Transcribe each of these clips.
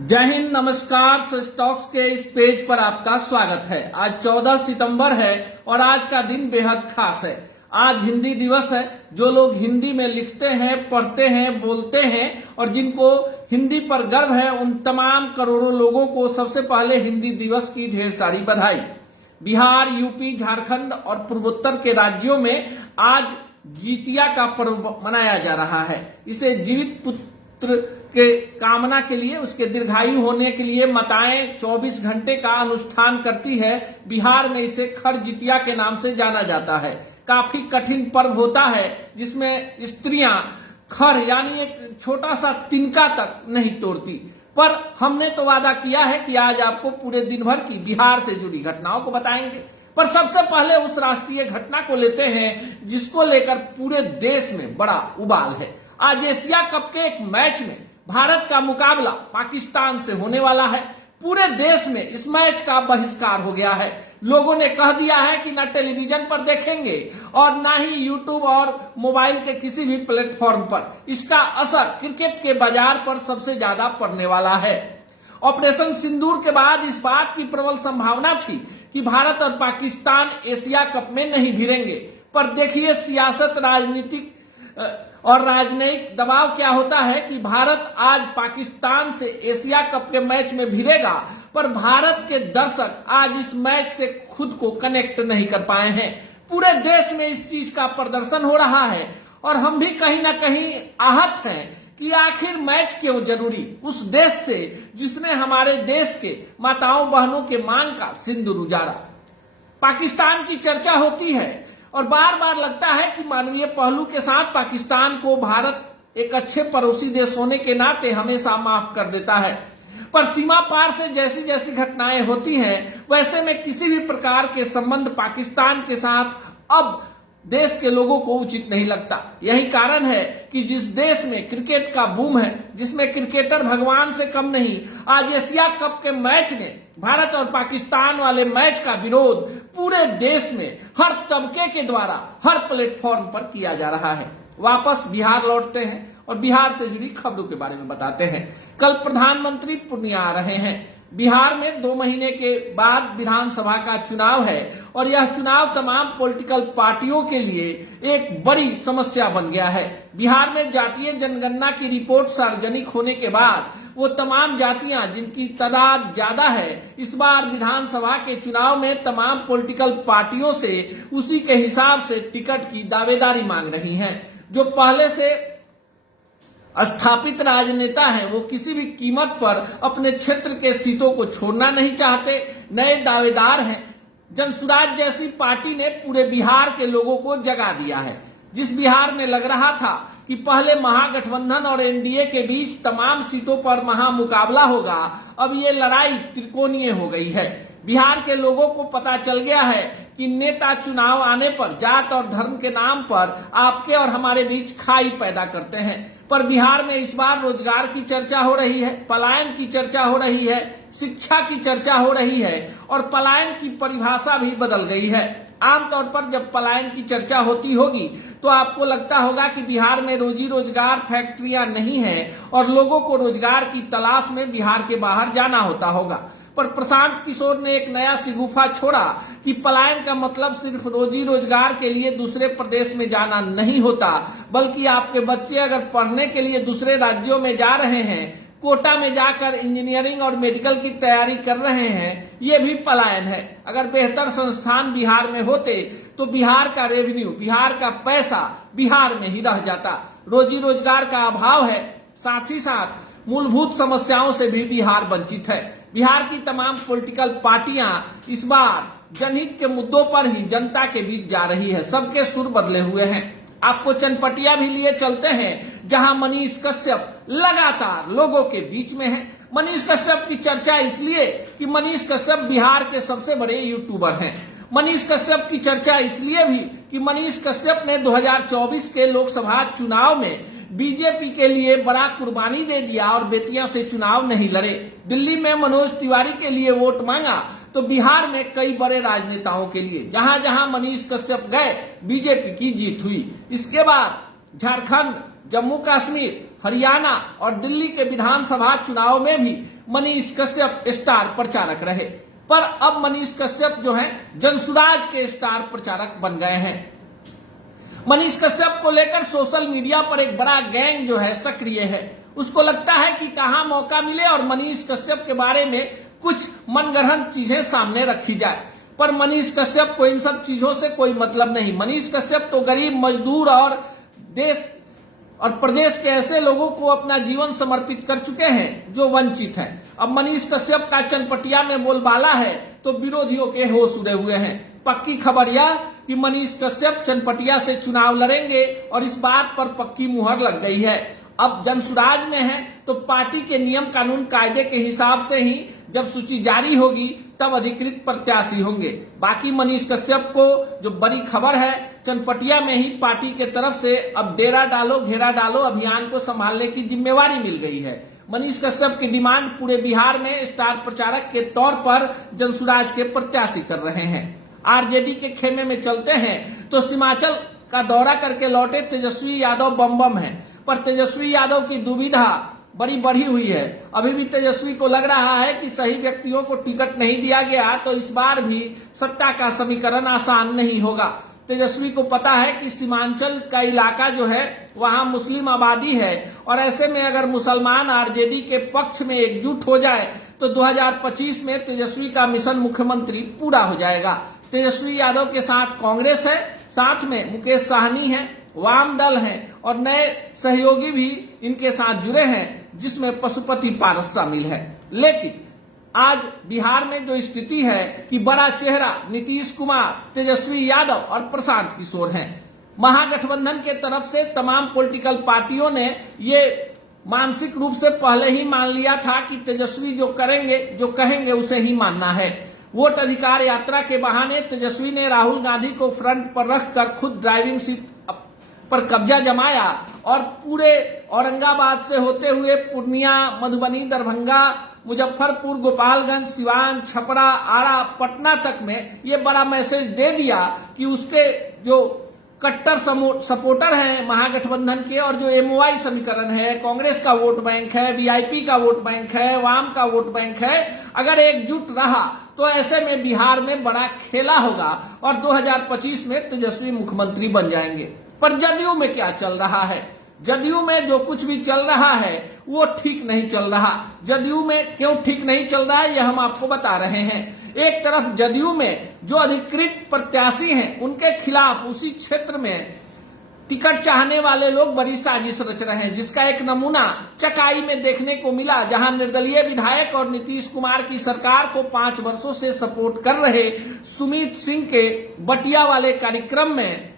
जय हिंद, नमस्कार। स्टॉक्स के इस पेज पर आपका स्वागत है। आज 14 सितंबर है और आज का दिन बेहद खास है। आज हिंदी दिवस है। जो लोग हिंदी में लिखते हैं, पढ़ते हैं, बोलते हैं और जिनको हिंदी पर गर्व है, उन तमाम करोड़ों लोगों को सबसे पहले हिंदी दिवस की ढेर सारी बधाई। बिहार, यूपी, झारखंड और पूर्वोत्तर के राज्यों में आज जितिया का पर्व मनाया जा रहा है। इसे जीवित पुत्र के कामना के लिए, उसके दीर्घायु होने के लिए माताएं 24 घंटे का अनुष्ठान करती है। बिहार में इसे खर जितिया के नाम से जाना जाता है। काफी कठिन पर्व होता है जिसमें स्त्रियां खर यानी एक छोटा सा तिनका तक नहीं तोड़ती। पर हमने तो वादा किया है कि आज आपको पूरे दिन भर की बिहार से जुड़ी घटनाओं को बताएंगे। पर सबसे पहले उस राष्ट्रीय घटना को लेते हैं जिसको लेकर पूरे देश में बड़ा उबाल है। आज एशिया कप के एक मैच में भारत का मुकाबला पाकिस्तान से होने वाला है। पूरे देश में इस मैच का बहिष्कार हो गया है। लोगों ने कह दिया है कि न टेलीविजन पर देखेंगे और न ही यूट्यूब और मोबाइल के किसी भी प्लेटफॉर्म पर। इसका असर क्रिकेट के बाजार पर सबसे ज्यादा पड़ने वाला है। ऑपरेशन सिंदूर के बाद इस बात की प्रबल संभावना थी कि भारत और पाकिस्तान एशिया कप में नहीं भिड़ेंगे। पर देखिए, सियासत, राजनीतिक और राजनयिक दबाव क्या होता है कि भारत आज पाकिस्तान से एशिया कप के मैच में भिड़ेगा, पर भारत के दर्शक आज इस मैच से खुद को कनेक्ट नहीं कर पाए हैं। पूरे देश में इस चीज का प्रदर्शन हो रहा है और हम भी कहीं ना कहीं आहत हैं कि आखिर मैच क्यों जरूरी उस देश से जिसने हमारे देश के माताओं बहनों के मांग का सिंदूर उजाड़ा। पाकिस्तान की चर्चा होती है और बार बार लगता है कि मानवीय पहलू के साथ पाकिस्तान को भारत एक अच्छे पड़ोसी देश होने के नाते हमेशा माफ कर देता है। पर सीमा पार से जैसी जैसी घटनाएं होती हैं, वैसे में किसी भी प्रकार के संबंध पाकिस्तान के साथ अब देश के लोगों को उचित नहीं लगता। यही कारण है कि जिस देश में क्रिकेट का बूम है, जिसमें क्रिकेटर भगवान से कम नहीं, आज एशिया कप के मैच में भारत और पाकिस्तान वाले मैच का विरोध पूरे देश में हर तबके के द्वारा हर प्लेटफॉर्म पर किया जा रहा है। वापस बिहार लौटते हैं और बिहार से जुड़ी खबरों के बारे में बताते हैं। कल प्रधानमंत्री पूर्णिया आ रहे हैं। बिहार में 2 महीने के बाद विधानसभा का चुनाव है और यह चुनाव तमाम पॉलिटिकल पार्टियों के लिए एक बड़ी समस्या बन गया है। बिहार में जातीय जनगणना की रिपोर्ट सार्वजनिक होने के बाद वो तमाम जातियां जिनकी तादाद ज्यादा है, इस बार विधानसभा के चुनाव में तमाम पॉलिटिकल पार्टियों से उसी के हिसाब से टिकट की दावेदारी मांग रही हैं। जो पहले से स्थापित राजनेता हैं, वो किसी भी कीमत पर अपने क्षेत्र के सीटों को छोड़ना नहीं चाहते। नए दावेदार हैं। जनसुराज जैसी पार्टी ने पूरे बिहार के लोगों को जगा दिया है। जिस बिहार में लग रहा था कि पहले महागठबंधन और एनडीए के बीच तमाम सीटों पर महामुकाबला होगा, अब ये लड़ाई त्रिकोणीय हो गई है। बिहार के लोगों को पता चल गया है कि नेता चुनाव आने पर जात और धर्म के नाम पर आपके और हमारे बीच खाई पैदा करते हैं। पर बिहार में इस बार रोजगार की चर्चा हो रही है, पलायन की चर्चा हो रही है, शिक्षा की चर्चा हो रही है और पलायन की परिभाषा भी बदल गई है। आमतौर पर जब पलायन की चर्चा होती होगी तो आपको लगता होगा कि बिहार में रोजी रोजगार फैक्ट्रियां नहीं है और लोगों को रोजगार की तलाश में बिहार के बाहर जाना होता होगा। पर प्रशांत किशोर ने एक नया शिगुफा छोड़ा कि पलायन का मतलब सिर्फ रोजी रोजगार के लिए दूसरे प्रदेश में जाना नहीं होता, बल्कि आपके बच्चे अगर पढ़ने के लिए दूसरे राज्यों में जा रहे हैं, कोटा में जाकर इंजीनियरिंग और मेडिकल की तैयारी कर रहे हैं, ये भी पलायन है। अगर बेहतर संस्थान बिहार में होते तो बिहार का रेवेन्यू, बिहार का पैसा बिहार में ही रह जाता। रोजी रोजगार का अभाव है, साथ ही साथ मूलभूत समस्याओं से भी बिहार वंचित है। बिहार की तमाम पॉलिटिकल पार्टियां इस बार जनहित के मुद्दों पर ही जनता के बीच जा रही है। सबके सुर बदले हुए हैं। आपको चनपटिया भी लिए चलते हैं, जहां मनीष कश्यप लगातार लोगों के बीच में है। मनीष कश्यप की चर्चा इसलिए कि मनीष कश्यप बिहार के सबसे बड़े यूट्यूबर हैं। मनीष कश्यप की चर्चा इसलिए भी कि मनीष कश्यप ने 2024 के लोकसभा चुनाव में बीजेपी के लिए बड़ा कुर्बानी दे दिया और बेतिया से चुनाव नहीं लड़े। दिल्ली में मनोज तिवारी के लिए वोट मांगा तो बिहार में कई बड़े राजनेताओं के लिए जहां जहां मनीष कश्यप गए, बीजेपी की जीत हुई। इसके बाद झारखंड, जम्मू कश्मीर, हरियाणा और दिल्ली के विधानसभा चुनाव में भी मनीष कश्यप स्टार प्रचारक रहे, पर अब मनीष कश्यप जो है जनसुराज के स्टार प्रचारक बन गए हैं। मनीष कश्यप को लेकर सोशल मीडिया पर एक बड़ा गैंग जो है सक्रिय है। उसको लगता है कि कहां मौका मिले और मनीष कश्यप के बारे में कुछ मनगढ़ंत चीजें सामने रखी जाए, पर मनीष कश्यप को इन सब चीजों से कोई मतलब नहीं। मनीष कश्यप तो गरीब, मजदूर और देश और प्रदेश के ऐसे लोगों को अपना जीवन समर्पित कर चुके हैं जो वंचित हैं। अब मनीष कश्यप का चनपटिया में बोलबाला है तो विरोधियों के होश उड़े हुए हैं। पक्की खबर यह कि मनीष कश्यप चनपटिया से चुनाव लड़ेंगे और इस बात पर पक्की मुहर लग गई है। अब जनसुराज में है तो पार्टी के नियम कानून कायदे के हिसाब से ही जब सूची जारी होगी तब अधिकृत प्रत्याशी होंगे। बाकी मनीष कश्यप को जो बड़ी खबर है, चनपटिया में ही पार्टी के तरफ से अब डेरा डालो घेरा डालो अभियान को संभालने की जिम्मेवारी मिल गई है। मनीष कश्यप की डिमांड पूरे बिहार में स्टार प्रचारक के तौर पर जनसुराज के प्रत्याशी कर रहे हैं। आरजेडी के खेमे में चलते हैं तो हिमाचल का दौरा करके लौटे तेजस्वी यादव बम बम है, पर तेजस्वी यादव की दुविधा बड़ी बढ़ी हुई है। अभी भी तेजस्वी को लग रहा है कि सही व्यक्तियों को टिकट नहीं दिया गया तो इस बार भी सत्ता का समीकरण आसान नहीं होगा। तेजस्वी को पता है कि सीमांचल का इलाका जो है वहां मुस्लिम आबादी है और ऐसे में अगर मुसलमान आरजेडी के पक्ष में एकजुट हो जाए तो 2025 में तेजस्वी का मिशन मुख्यमंत्री पूरा हो जाएगा। तेजस्वी यादव के साथ कांग्रेस है, साथ में मुकेश साहनी है, वाम दल है और नए सहयोगी भी इनके साथ जुड़े हैं जिसमें पशुपति पारस शामिल है। लेकिन आज बिहार में जो स्थिति है कि बड़ा चेहरा नीतीश कुमार, तेजस्वी यादव और प्रशांत किशोर हैं। महागठबंधन के तरफ से तमाम पॉलिटिकल पार्टियों ने ये मानसिक रूप से पहले ही मान लिया था कि तेजस्वी जो करेंगे, जो कहेंगे उसे ही मानना है। वोट अधिकार यात्रा के बहाने तेजस्वी ने राहुल गांधी को फ्रंट पर रखकर खुद ड्राइविंग सीट पर कब्जा जमाया और पूरे औरंगाबाद से होते हुए पूर्णिया, मधुबनी, दरभंगा, मुजफ्फरपुर, गोपालगंज, सिवान, छपरा, आरा, पटना तक में ये बड़ा मैसेज दे दिया कि उसके जो कट्टर सपोर्टर हैं महागठबंधन के और जो एमओआई समीकरण है, कांग्रेस का वोट बैंक है, वीआईपी का वोट बैंक है, वाम का वोट बैंक है, अगर एकजुट रहा तो ऐसे में बिहार में बड़ा खेला होगा और 2025 में तेजस्वी मुख्यमंत्री बन जाएंगे। पर जदयू में क्या चल रहा है? जदयू में जो कुछ भी चल रहा है वो ठीक नहीं चल रहा। जदयू में क्यों ठीक नहीं चल रहा है यह हम आपको बता रहे हैं। एक तरफ जदयू में जो अधिकृत प्रत्याशी हैं उनके खिलाफ उसी क्षेत्र में टिकट चाहने वाले लोग बड़ी साजिश रच रहे हैं, जिसका एक नमूना चकाई में देखने को मिला, जहां निर्दलीय विधायक और नीतीश कुमार की सरकार को 5 वर्षों से सपोर्ट कर रहे सुमित सिंह के बटिया वाले कार्यक्रम में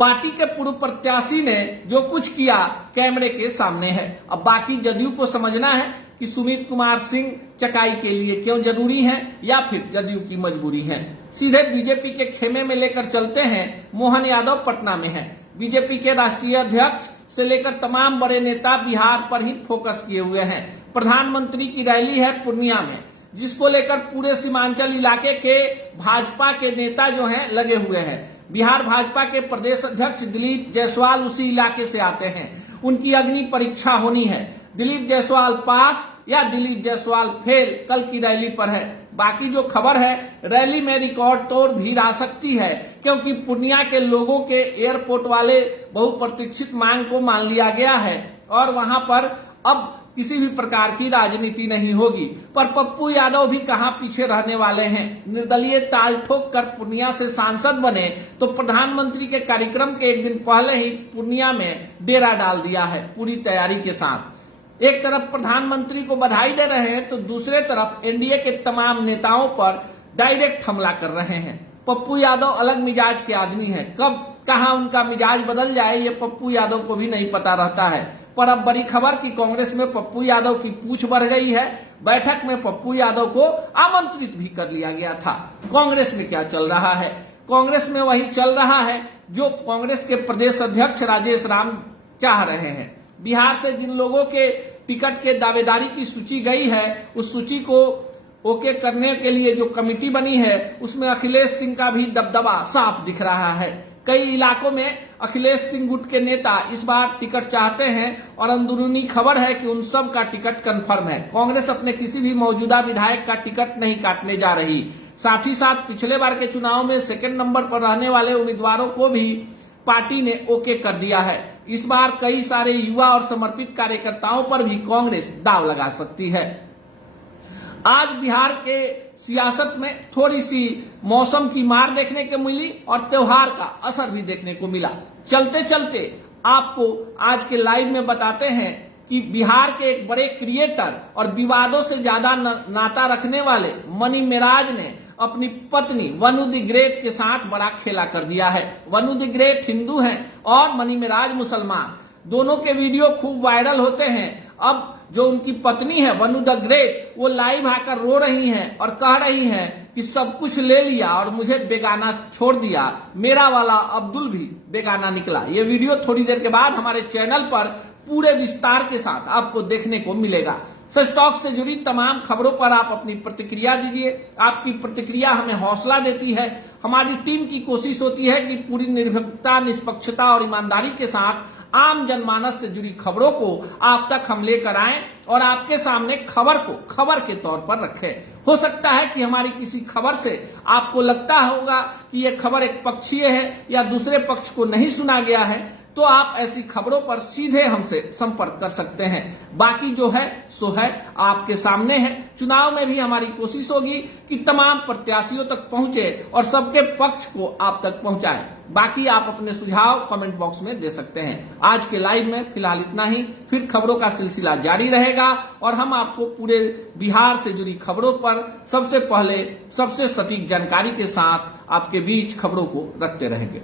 पार्टी के पूर्व प्रत्याशी ने जो कुछ किया कैमरे के सामने है। अब बाकी जदयू को समझना है कि सुमित कुमार सिंह चकाई के लिए क्यों जरूरी हैं या फिर जदयू की मजबूरी है। सीधे बीजेपी के खेमे में लेकर चलते हैं। मोहन यादव पटना में है। बीजेपी के राष्ट्रीय अध्यक्ष से लेकर तमाम बड़े नेता बिहार पर ही फोकस किए हुए हैं। प्रधानमंत्री की रैली है पूर्णिया में, जिसको लेकर पूरे सीमांचल इलाके के भाजपा के नेता जो हैं लगे हुए हैं। बिहार भाजपा के प्रदेश अध्यक्ष दिलीप जायसवाल उसी इलाके से आते हैं। उनकी अग्नि परीक्षा होनी है। दिलीप जायसवाल पास या दिलीप जायसवाल फेल कल की रैली पर है। बाकी जो खबर है, रैली में रिकॉर्ड तोड़ भीड़ आ सकती है, क्योंकि पूर्णिया के लोगों के एयरपोर्ट वाले बहुप्रतीक्षित मांग को मान लिया गया है और वहां पर अब किसी भी प्रकार की राजनीति नहीं होगी। पर पप्पू यादव भी कहां पीछे रहने वाले हैं। निर्दलीय ताल ठोक कर पूर्णिया से सांसद बने तो प्रधानमंत्री के कार्यक्रम के एक दिन पहले ही पूर्णिया में डेरा डाल दिया है पूरी तैयारी के साथ। एक तरफ प्रधानमंत्री को बधाई दे रहे हैं तो दूसरे तरफ एनडीए के तमाम नेताओं पर डायरेक्ट हमला कर रहे हैं। पप्पू यादव अलग मिजाज के आदमी हैं। कब कहां उनका मिजाज बदल जाए ये पप्पू यादव को भी नहीं पता रहता है। पर अब बड़ी खबर कि कांग्रेस में पप्पू यादव की पूछ बढ़ गई है। बैठक में पप्पू यादव को आमंत्रित भी कर लिया गया था। कांग्रेस में क्या चल रहा है? कांग्रेस में वही चल रहा है जो कांग्रेस के प्रदेश अध्यक्ष राजेश राम चाह रहे हैं। बिहार से जिन लोगों के टिकट के दावेदारी की सूची गई है उस सूची को ओके करने के लिए जो कमेटी बनी है उसमें अखिलेश सिंह का भी दबदबा साफ दिख रहा है। कई इलाकों में अखिलेश सिंह गुट के नेता इस बार टिकट चाहते हैं और अंदरूनी खबर है कि उन सब का टिकट कंफर्म है। कांग्रेस अपने किसी भी मौजूदा विधायक का टिकट नहीं काटने जा रही। साथ ही साथ पिछले बार के चुनाव में सेकंड नंबर पर रहने वाले उम्मीदवारों को भी पार्टी ने ओके कर दिया है। इस बार कई सारे युवा और समर्पित कार्यकर्ताओं पर भी कांग्रेस दांव लगा सकती है। आज बिहार के सियासत में थोड़ी सी मौसम की मार देखने को मिली और त्योहार का असर भी देखने को मिला। चलते चलते आपको आज के लाइव में बताते हैं कि बिहार के एक बड़े क्रिएटर और विवादों से ज्यादा नाता रखने वाले मनी मेराज ने अपनी पत्नी वनु द ग्रेट के साथ बड़ा खेला कर दिया है। वनु द ग्रेट हिंदू हैं और मनी मेराज मुसलमान। दोनों के वीडियो खूब वायरल होते हैं। अब जो उनकी पत्नी है वनु द ग्रेट, वो लाइव आकर रो रही हैं और कह रही हैं कि सब कुछ ले लिया और मुझे बेगाना छोड़ दिया, मेरा वाला अब्दुल भी बेगाना निकला। ये वीडियो थोड़ी देर के बाद हमारे चैनल पर पूरे विस्तार के साथ आपको देखने को मिलेगा। सच टॉक से जुड़ी तमाम खबरों पर आप अपनी प्रतिक्रिया दीजिए। आपकी प्रतिक्रिया हमें हौसला देती है। हमारी टीम की कोशिश होती है कि पूरी निर्भीकता, निष्पक्षता और ईमानदारी के साथ आम जनमानस से जुड़ी खबरों को आप तक हम लेकर आएं और आपके सामने खबर को खबर के तौर पर रखें। हो सकता है कि हमारी किसी खबर से आपको लगता होगा कि यह खबर एक पक्षीय है या दूसरे पक्ष को नहीं सुना गया है, तो आप ऐसी खबरों पर सीधे हमसे संपर्क कर सकते हैं। बाकी जो है सो है, आपके सामने है। चुनाव में भी हमारी कोशिश होगी कि तमाम प्रत्याशियों तक पहुंचे और सबके पक्ष को आप तक पहुंचाएं। बाकी आप अपने सुझाव कमेंट बॉक्स में दे सकते हैं। आज के लाइव में फिलहाल इतना ही। फिर खबरों का सिलसिला जारी रहेगा और हम आपको पूरे बिहार से जुड़ी खबरों पर सबसे पहले सबसे सटीक जानकारी के साथ आपके बीच खबरों को रखते रहेंगे।